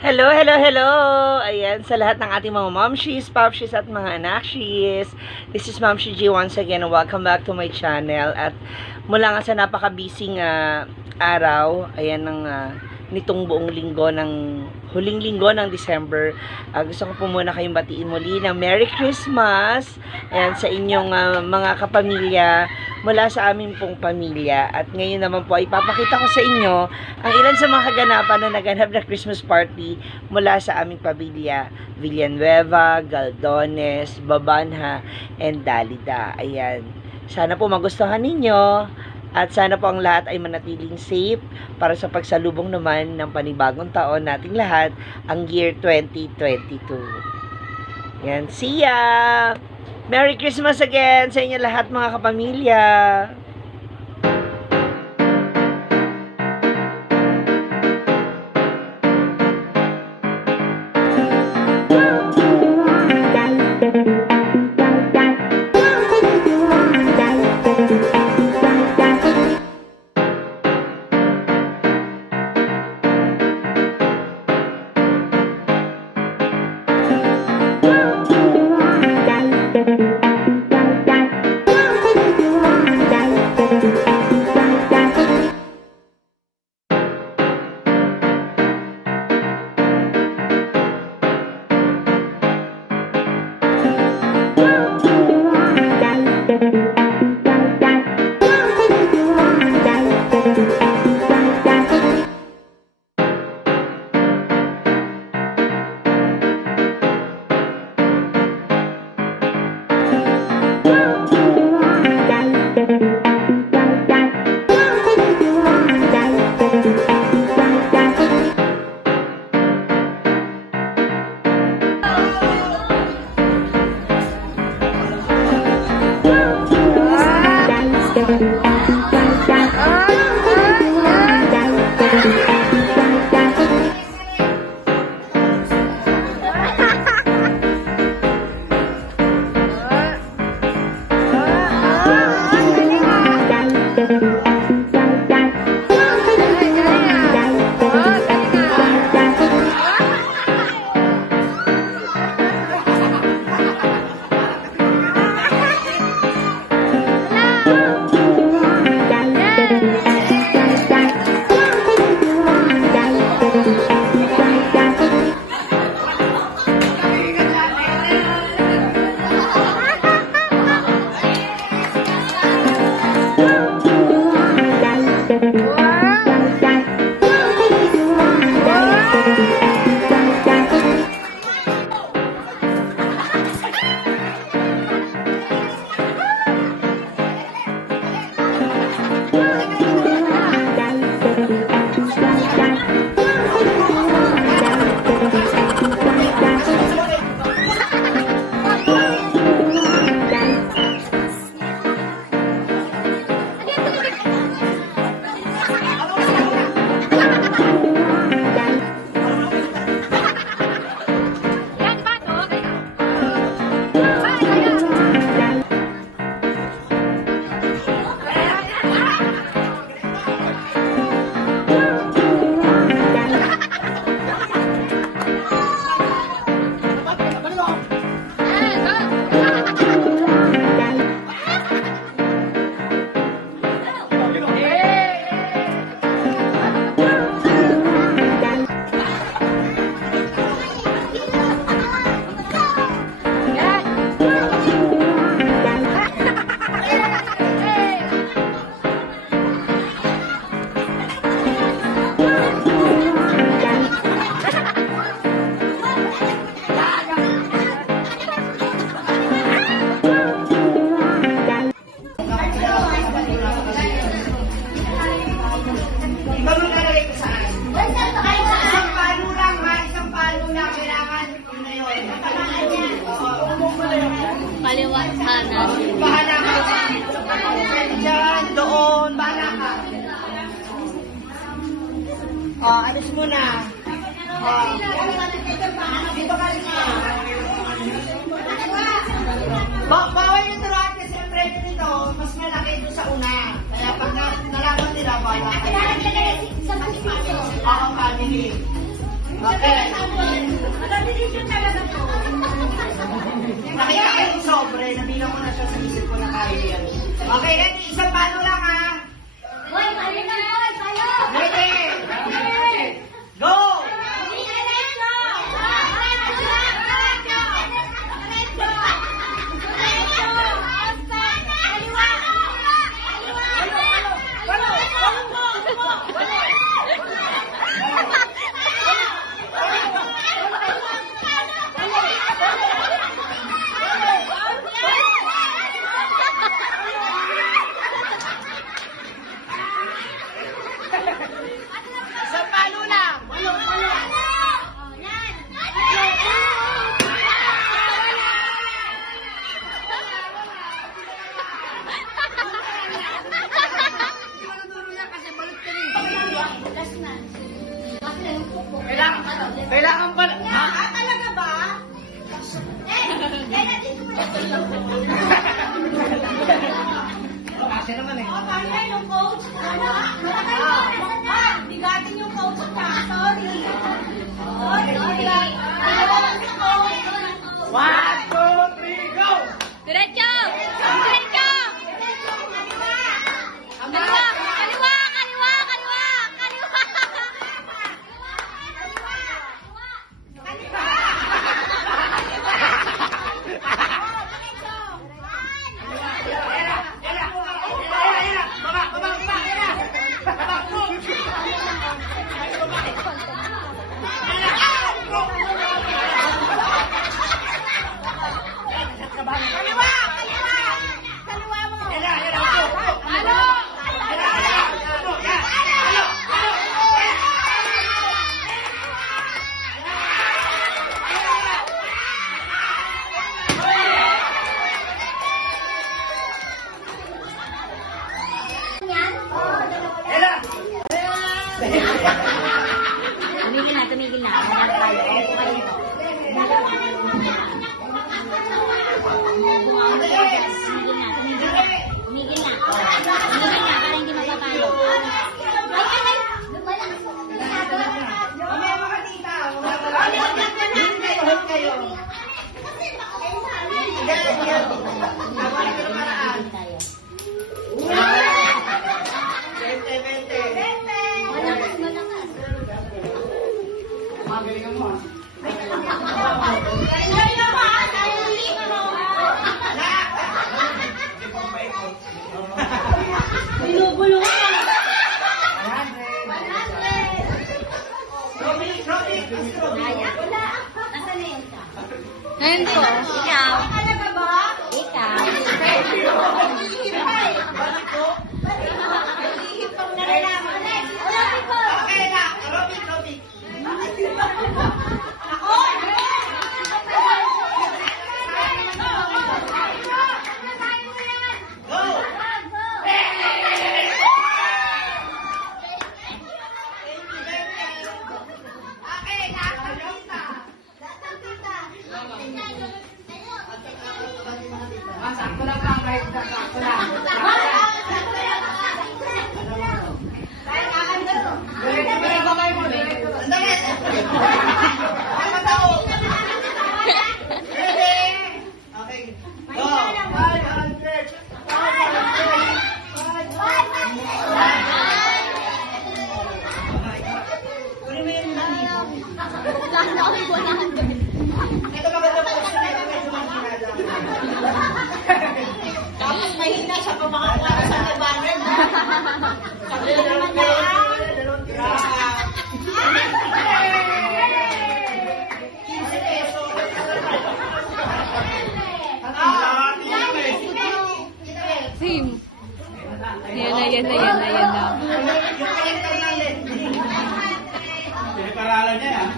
Hello, hello, hello! Ayan, sa lahat ng ating mga momshies, popshies, at mga anakshies. This is Momshi G once again. Welcome back to my channel. At mula nga sa napaka-busy araw, ayan, nitong buong linggo, huling linggo ng December, gusto ko po muna kayong batiin muli ng Merry Christmas ayan, sa inyong mga kapamilya mula sa amin pong pamilya. At ngayon naman po ay ipapakita ko sa inyo ang ilan sa mga kaganapan na naganap na Christmas party mula sa aming pamilya, Villanueva, Galdones, Babanha, and Dalida. Ayan, sana po magustuhan ninyo. At sana po ang lahat ay manatiling safe para sa pagsalubong naman ng panibagong taon nating lahat, ang year 2022. Yan, see ya! Merry Christmas again sa inyo lahat mga kapamilya! Kaliwa kanan. Bahala ka. Diyan, doon. Bahala ka. Alis muna. Dito ka rin na. Bawal yung turuan kasi ang premyo nito, mas malaki doon sa una. Kaya pag nalaman nila, bawal ka. Oo, family. Okay. Nakita ko yung sobre, nabilang ko na siya sa isip ko na kaya yan. Okay, ready? Isang palo lang ha. Ready? Go! Isang palo lang. Kailangan pala. Talaga ba? Kasi naman eh. Yung coach. Bigatin yung coach ka. Sorry. One, two, three, go! Diretso! Diretso! Kaliwa! Kaliwa! Kaliwa! Kaliwa! Kaliwa! Tumigil na. Wala tayo. Opo kayo. Tumigil na. Tumigil na. Para hindi magpapalo. Mamaya mga tita. Hold kayo. Magalingan mo. Binubulong ka. Ngayon po, ikaw. Ikaw. Okay na. Robin. Sakto lang pa kahit sakto lang. Okay. Go. 500. Kunin mo yung ito maganda po sa ito medyo mahina lang. Tapos mahina siya pa makakuha sa labanan. Sabi naman na. Same. Yan na. Yung collector natin. Pinaparalan niya yan.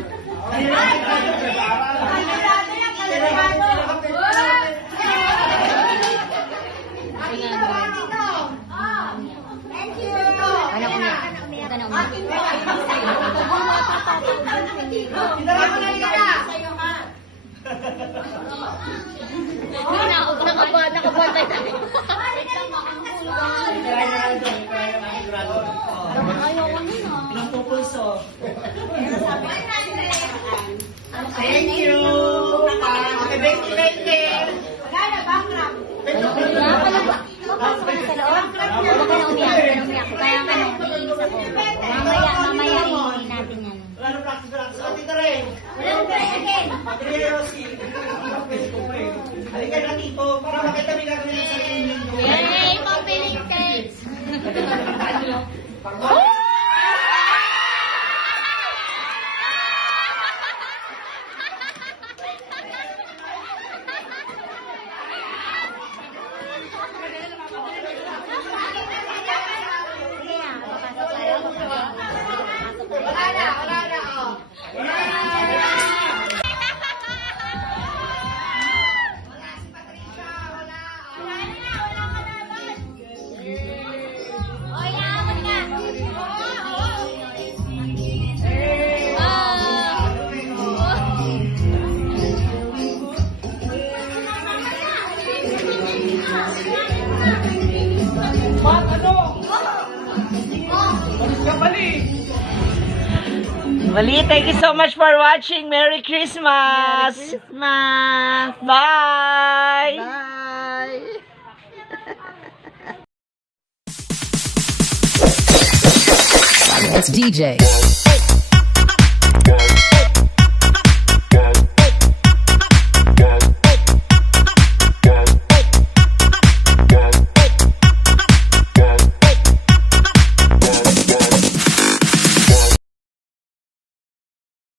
Nakabantay tayo. Ayaw ko nun ah. Pinapupulso. Halika na dito, para makita mo yung gagawin ng sarili ninyo. Yay! Pampiling cakes! Wala na, oh. Oh, yaman nga. Mali, thank you so much for watching. Merry Christmas! Christmas! Bye! Bye! It's DJ.